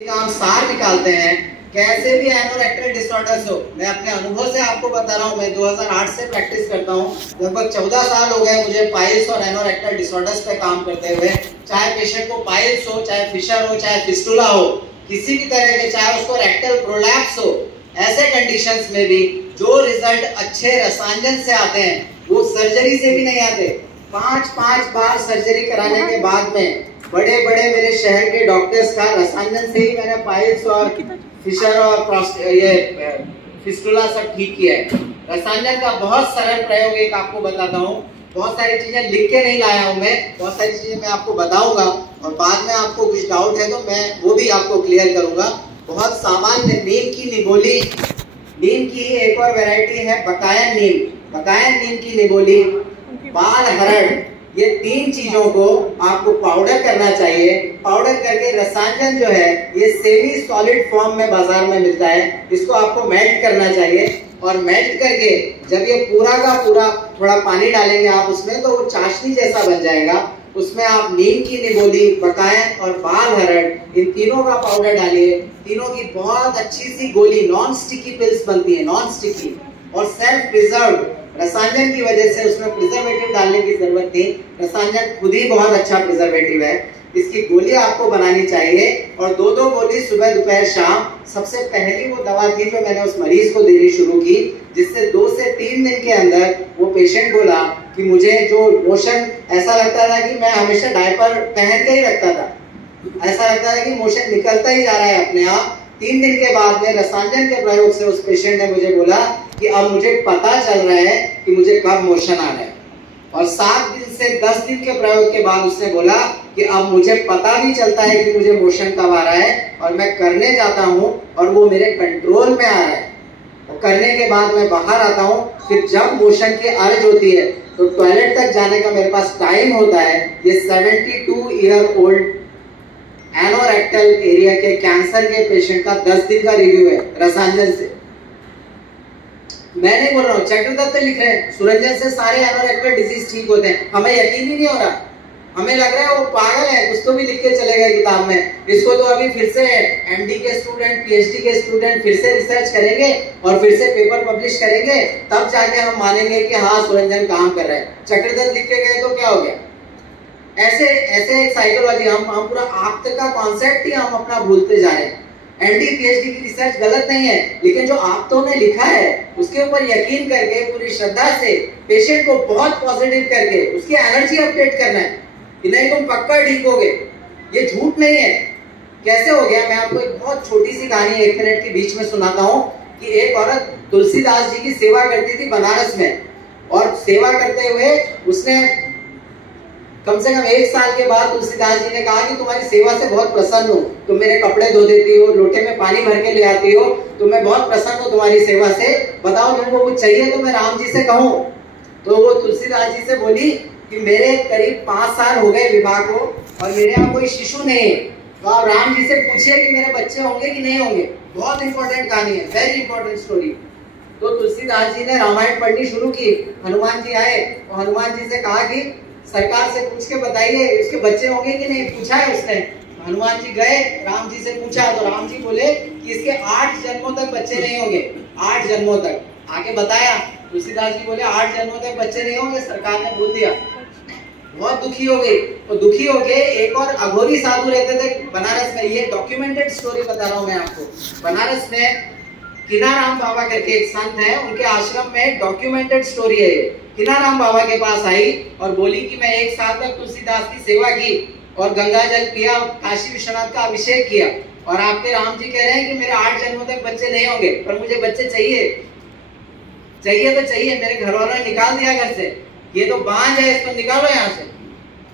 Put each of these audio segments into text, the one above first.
हम सार निकालते हैं कैसे भी एनोरेक्टल डिसऑर्डर्स हो। मैं अपने अनुभव से आपको बता रहा हूँ, मैं 2008 से प्रैक्टिस करता हूँ। लगभग 14 साल हो गए मुझे पाइल्स और एनोरेक्टल डिसऑर्डर्स पे काम करते हुए। चाहे पेशेंट को पाइल्स हो, चाहे फिशर हो, चाहे फिस्टुला हो, किसी भी तरह के, चाहे उसको रेक्टल प्रोलैप्स हो, ऐसे कंडीशंस में भी जो रिजल्ट अच्छे रसायन से आते हैं वो सर्जरी से भी नहीं आते। 5 बार सर्जरी कराने के बाद में बड़े बड़े मेरे शहर के डॉक्टर्स का रसायन से ही मैंने पाइल्स और फिशर और ये फिस्टुला सब ठीक किया है। रसायन का बहुत सरल प्रयोग एक आपको बताता हूँ। बहुत सारी चीजें लिख के नहीं लाया हूँ मैं, बहुत सारी चीजें मैं आपको बताऊंगा और बाद में आपको कुछ डाउट है तो मैं वो भी आपको क्लियर करूंगा। बहुत सामान्य नीम की निगोली, नीम की ही एक और वैरायटी है बकाया नीम। बकाया नीम की निगोली, बाल हरड़, ये 3 चीजों को आपको पाउडर करना चाहिए। पाउडर करके रसायन जो है ये सेमी सॉलिड फॉर्म में बाजार में मिलता है, इसको आपको मेल्ट करना चाहिए और मेल्ट करके जब ये पूरा का पूरा थोड़ा पानी डालेंगे आप उसमें, तो वो चाशनी जैसा बन जाएगा। उसमें आप नीम की निगोली, बकायन और बाल हरड़, इन तीनों का पाउडर डालिए। तीनों की बहुत अच्छी सी गोली, नॉन स्टिकी पिल्स बनती है, नॉन स्टिकी और सेल्फ प्रिजर्व। रसायन की वजह से उसमें प्रिजर्वेटिव डालने की जरूरत नहीं, रसायन खुद ही बहुत अच्छा प्रिजर्वेटिव है। इसकी गोली आपको बनानी चाहिए और 2-2 गोली सुबह दोपहर शाम। सबसे पहली वो दवा थी जो मैंने उस मरीज को देनी शुरू की, जिससे 2 से 3 दिन के अंदर वो पेशेंट बोला कि मुझे जो मोशन ऐसा लगता था कि मैं हमेशा डायपर पहन के ही रखता था, ऐसा लगता था कि मोशन निकलता ही जा रहा है अपने आप। 3 दिन के बाद में रसायन के प्रयोग से उस पेशेंट ने मुझे बोला कि अब मुझे पता चल रहा है कि मुझे कब मोशन आ रहा है। और 7 दिन से 10 दिन के प्रयोग के बाद उसने बोला कि अब मुझे पता भी चलता है कि मुझे मोशन कब आ रहा है और मैं करने जाता हूँ और वो मेरे कंट्रोल में आ रहा है। और करने के बाद मैं बाहर आता हूँ, फिर जब मोशन की अर्ज होती है तो टॉयलेट तक जाने का मेरे पास टाइम होता है। ये 72 ईयर ओल्ड एनोरेक्टल एरिया के कैंसर के पेशेंट का 10 दिन का रिव्यू है रसायन से। मैं नहीं बोल रहा हूँ, चक्रदत्त लिख रहे हैं सुरंजन से सारे एनोरेक्टल डिजीज ठीक होते हैं। हमें यकीन ही नहीं हो रहा, हमें लग रहा है वो पागल है, कुछ तो भी लिख के चले गए किताब में। इसको तो अभी फिर से एमडी के स्टूडेंट, पीएचडी के स्टूडेंट फिर से रिसर्च करेंगे और फिर से पेपर पब्लिश करेंगे, तब जाके हम मानेंगे कि हाँ सुरंजन काम कर रहा है। चक्रदत्त लिख के गए तो क्या हो गया? ऐसे एक साइकोलॉजी, हम पूरा आप्त का कॉन्सेप्ट ही हम अपना भूलते जा रहे हैं। एमडी पीएचडी की रिसर्च गलत नहीं है, लेकिन जो आप्तों ने लिखा है उसके ऊपर यकीन करके पूरी श्रद्धा से पेशेंट को बहुत पॉजिटिव करके उसकी एनर्जी अपडेट करना है कि नहीं तुम पक्का ठीक होगे। ये झूठ नहीं है। कैसे हो गया? मैं आपको एक बहुत छोटी सी कहानी 1 मिनट के बीच में सुनाता हूँ कि एक औरत तुलसीदास जी की सेवा करती थी बनारस में, और सेवा करते हुए उसने कम से कम 1 साल के बाद तुलसीदास जी ने कहा कि तुम्हारी सेवा से बहुत प्रसन्न हूँ, तुम मेरे कपड़े धो देती हो, लोटे में पानी भर के ले आती हो, तो मैं बहुत प्रसन्न हूँ तुम्हारी सेवा से। बताओ तुमको कुछ चाहिए तो मैं राम जी से कहूँ? तो वो तुलसीदास जी से बोली कि मेरे करीब 5 साल हो गए विवाह को और मेरे यहाँ कोई शिशु नहीं है, तो आप राम जी से पूछिए कि मेरे बच्चे होंगे कि नहीं होंगे। बहुत इंपॉर्टेंट कहानी है, वेरी इंपॉर्टेंट स्टोरी। तो तुलसीदास जी ने रामायण पढ़नी शुरू की। हनुमान जी आए और हनुमान जी से कहा कि सरकार से पूछ के बताइए इसके बच्चे होंगे कि नहीं, पूछा है उसने। हनुमान जी गए, राम जी से पूछा तो राम जी बोले कि इसके 8 जन्मों तक बच्चे नहीं होंगे, 8 जन्मों तक। आगे बताया, तुलसीदास जी बोले 8 जन्मों तक बच्चे नहीं होंगे, सरकार ने बोल दिया। बहुत दुखी हो गई। तो दुखी हो गए, एक और अघोरी साधु रहते थे बनारस में, ये डॉक्यूमेंटेड स्टोरी बता रहा हूँ मैं आपको। बनारस में किनाराम बाबा करके एक संत है, उनके आश्रम में डॉक्यूमेंटेड स्टोरी है ये। किनाराम बाबा के पास आई और बोली कि मैं 1 साल तक तुलसीदास की सेवा की और गंगा जल पिया, काशी विश्वनाथ का अभिषेक किया, और आपके राम जी कह रहे हैं कि मेरे 8 जन्मों तक बच्चे नहीं होंगे, पर मुझे बच्चे चाहिए। चाहिए तो चाहिए, मेरे घर वालों ने निकाल दिया घर से, ये तो बांझ है, इसको निकालो यहाँ से,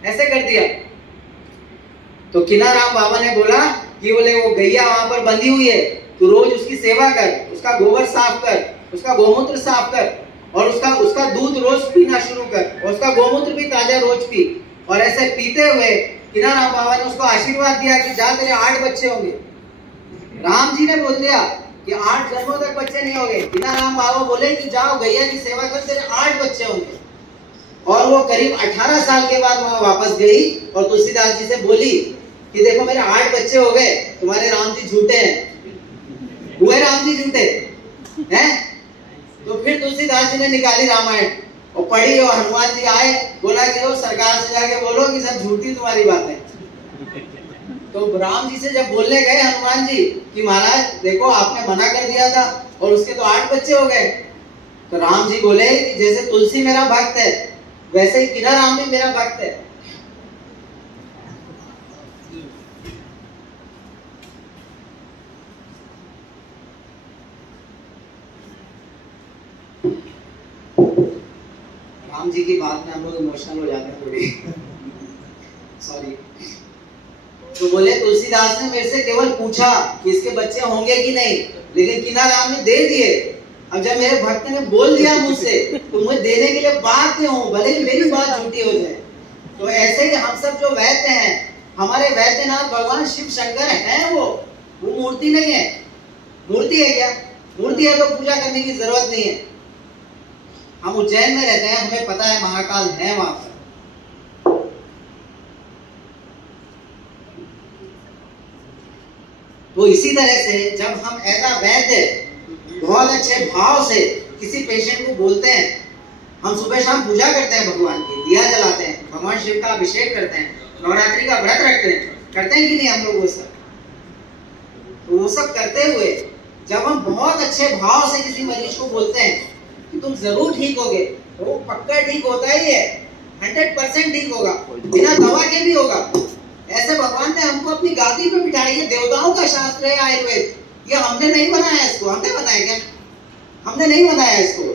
ऐसे कर दिया। तो किनाराम बाबा ने बोला कि बोले वो गैया वहां पर बंधी हुई है, तू रोज उसकी सेवा कर, उसका गोबर साफ कर, उसका गोमूत्र साफ कर और उसका दूध रोज पीना शुरू कर और उसका गोमूत्र भी ताजा रोज पी। और ऐसे पीते हुए किनाराम बाबा ने उसको आशीर्वाद दिया कि जा तेरे 8 बच्चे होंगे। राम जी ने बोल दिया कि 8 जन्मों तक बच्चे नहीं होंगे। किनाराम बाबा बोले कि जाओ गैया की सेवा कर, तेरे 8 बच्चे होंगे। और वो करीब 18 साल के बाद वहां वापस गई और तुलसीदास जी से बोली कि देखो मेरे 8 बच्चे हो गए, तुम्हारे राम जी झूठे हैं। हुए राम जी झूठे हैं? तो फिर तुलसीदास जी ने निकाली रामायण और पढ़ी, और हनुमान जी आए, बोला कि वो सरकार से जाके बोलो कि सब झूठी तुम्हारी बातें। तो राम जी से जब बोलने गए हनुमान जी कि महाराज देखो आपने मना कर दिया था और उसके तो 8 बच्चे हो गए, तो राम जी बोले कि जैसे तुलसी मेरा भक्त है वैसे ही किन्नर राम भी मेरा भक्त है। राम जी की बात में हम लोग इमोशनल हो जाते हैं थोड़ी, सॉरी। तो बोले तुलसीदास ने मेरे से केवल पूछा कि इसके बच्चे होंगे कि नहीं, लेकिन किन्नर राम ने दे दिए। अब जब मेरे भक्त ने बोल दिया मुझसे तो मुझे देने के लिए बात क्यों हो, भले ही मेरी बात झूठी हो जाए। तो ऐसे ही हम सब जो वैद्य हैं, हमारे वैद्यनाथ भगवान शिव शंकर हैं, वो मूर्ति नहीं है। मूर्ति है क्या? मूर्ति है तो पूजा करने की जरूरत नहीं है। हम उज्जैन में रहते हैं, हमें पता है महाकाल है वहां पर। तो इसी तरह से जब हम ऐसा वैद्य बहुत अच्छे भाव से किसी पेशेंट को बोलते हैं, हम सुबह शाम पूजा करते हैं भगवान की, दिया जलाते हैं, भगवान शिव का अभिषेक करते हैं, नवरात्रि का व्रत रखते हैं कि नहीं हम लोग वो सब? तो वो सब करते हुए जब हम बहुत अच्छे भाव से किसी मरीज को बोलते हैं कि तुम जरूर ठीक होगे, तो वो पक्का ठीक होता ही है, 100% ठीक होगा, बिना दवा के भी होगा। ऐसे भगवान ने हमको अपनी गादी पे बिठाई है, देवताओं का शास्त्र है आयुर्वेद। ये हमने नहीं बनाया इसको, हमने बनाया क्या? हमने नहीं बनाया इसको।